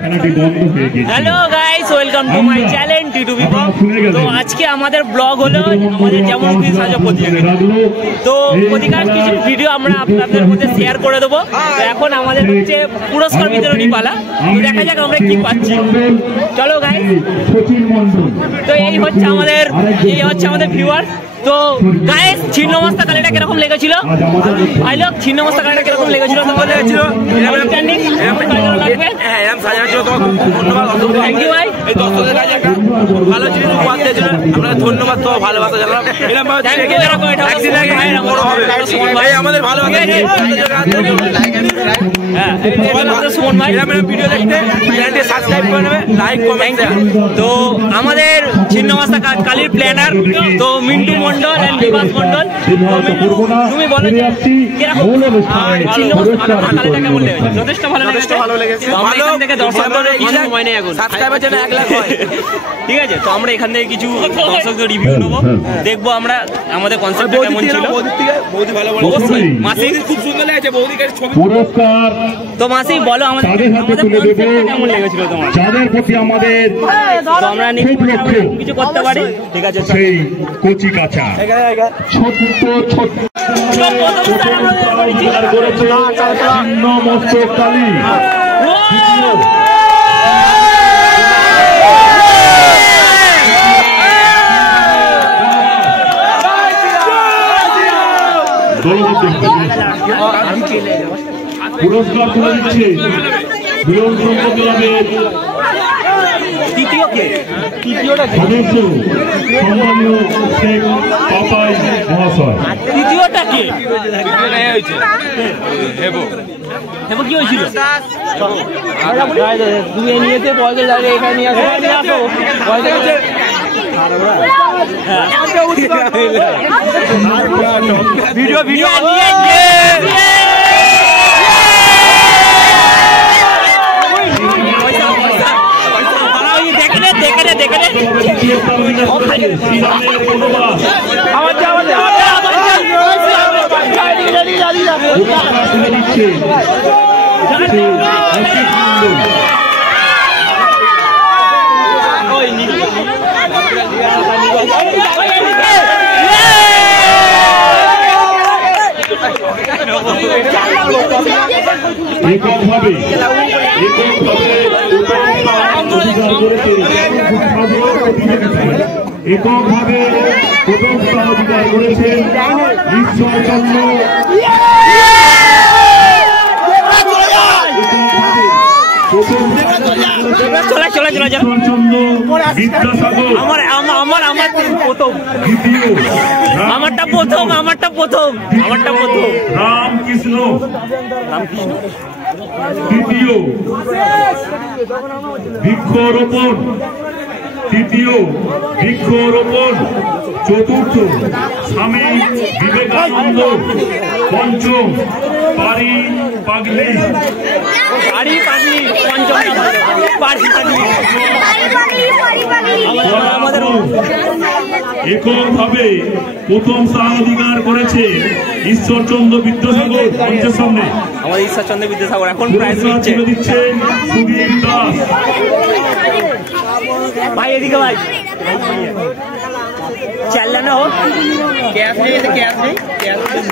Hello guys, welcome to my channel টিটুবি blog. তো আজকে আমাদের ব্লগ হলো আমাদের যেমন খুশি সাজা প্রতিযোগিতা। তো প্রতিকার কিছু ভিডিও আমরা আপনাদের মধ্যে শেয়ার করে দেবো। তো এখন আমাদের হচ্ছে পুরস্কার বিতরণী পালা। তো দেখা যাক আমরা কি পাচ্ছি। চলো গাইস। তো এই হচ্ছে আমাদের ভিউয়ার। তো গাইস, ছিন্নমস্তা কালীটা কিরকম লেগেছিল ভাই লোক? ছিন্নমস্তা কালীটা কিরকম লেগেছিল? তোমার লেগেছিল থ্যাংক ইউ ভাই। এই দর্শকদের কাছে একটা ভালো জিনিস উপহার দিয়েছিল, আমরা ধন্যবাদ। তো ভালোবাসা জানালাম। আমাদের ভালোবাসা সুমন ভাই ভিডিও দেখতে চ্যানেলটি সাবস্ক্রাইব করে নেবে, লাইক কমেন্ট। তো আমাদের ছিন্নমস্তা কালীর প্ল্যানার তো মিন্টু মন্ডল এন্ড বিভাস মন্ডল। তুমি বলো কেমন লেগেছে? যথেষ্ট ভালো লেগেছে। ঠিক আছে, তো আমরা এখান থেকে কিছু দর্শকদের রিভিউ নেবো, দেখবো আমরা আমাদের কনসেপ্ট কেমন ছিল। মাসি খুব সুন্দর লেগেছে বৌদিকার ছবি। তো মাসি বলো আমাদের কেমন লেগেছিল তোমার? যাদের প্রতি আমাদের আমরা কিছু করতে পারি। ঠিক আছে, সেই কচি কাঁচা ছিন্নমস্তা কালী পুরস্কার তুলে দিচ্ছে সম্মানীয় শেখ পাপাই মহাশয়। তৃতীয়টা কে? কি হয়েছিল? তুমি নিয়েছে পয়সা লাগে এখানে নিয়ে আসো ভিডিও এককভাবে প্রথম সহযোগিতা করেছেন ঈশ্বরচন্দ্র আমারটা প্রথম রামকৃষ্ণ দ্বিতীয় বৃক্ষরোপণ, তৃতীয় বৃক্ষরোপণ, চতুর্থ স্বামী বিবেকানন্দ, পঞ্চম পারি পাগলি, এককভাবে প্রথম স্থান অধিকার করেছে ঈশ্বরচন্দ্র বিদ্যাসাগর। মঞ্চের সামনে আমাদের ঈশ্বরচন্দ্র বিদ্যাসাগর এখন প্রাইজ দিচ্ছে সুধীর দাস ভাই। এদিকে ভাই চাল্লানো হোক, ক্যাশ নেই, ক্যাশ নেই, ক্যাশ নেই।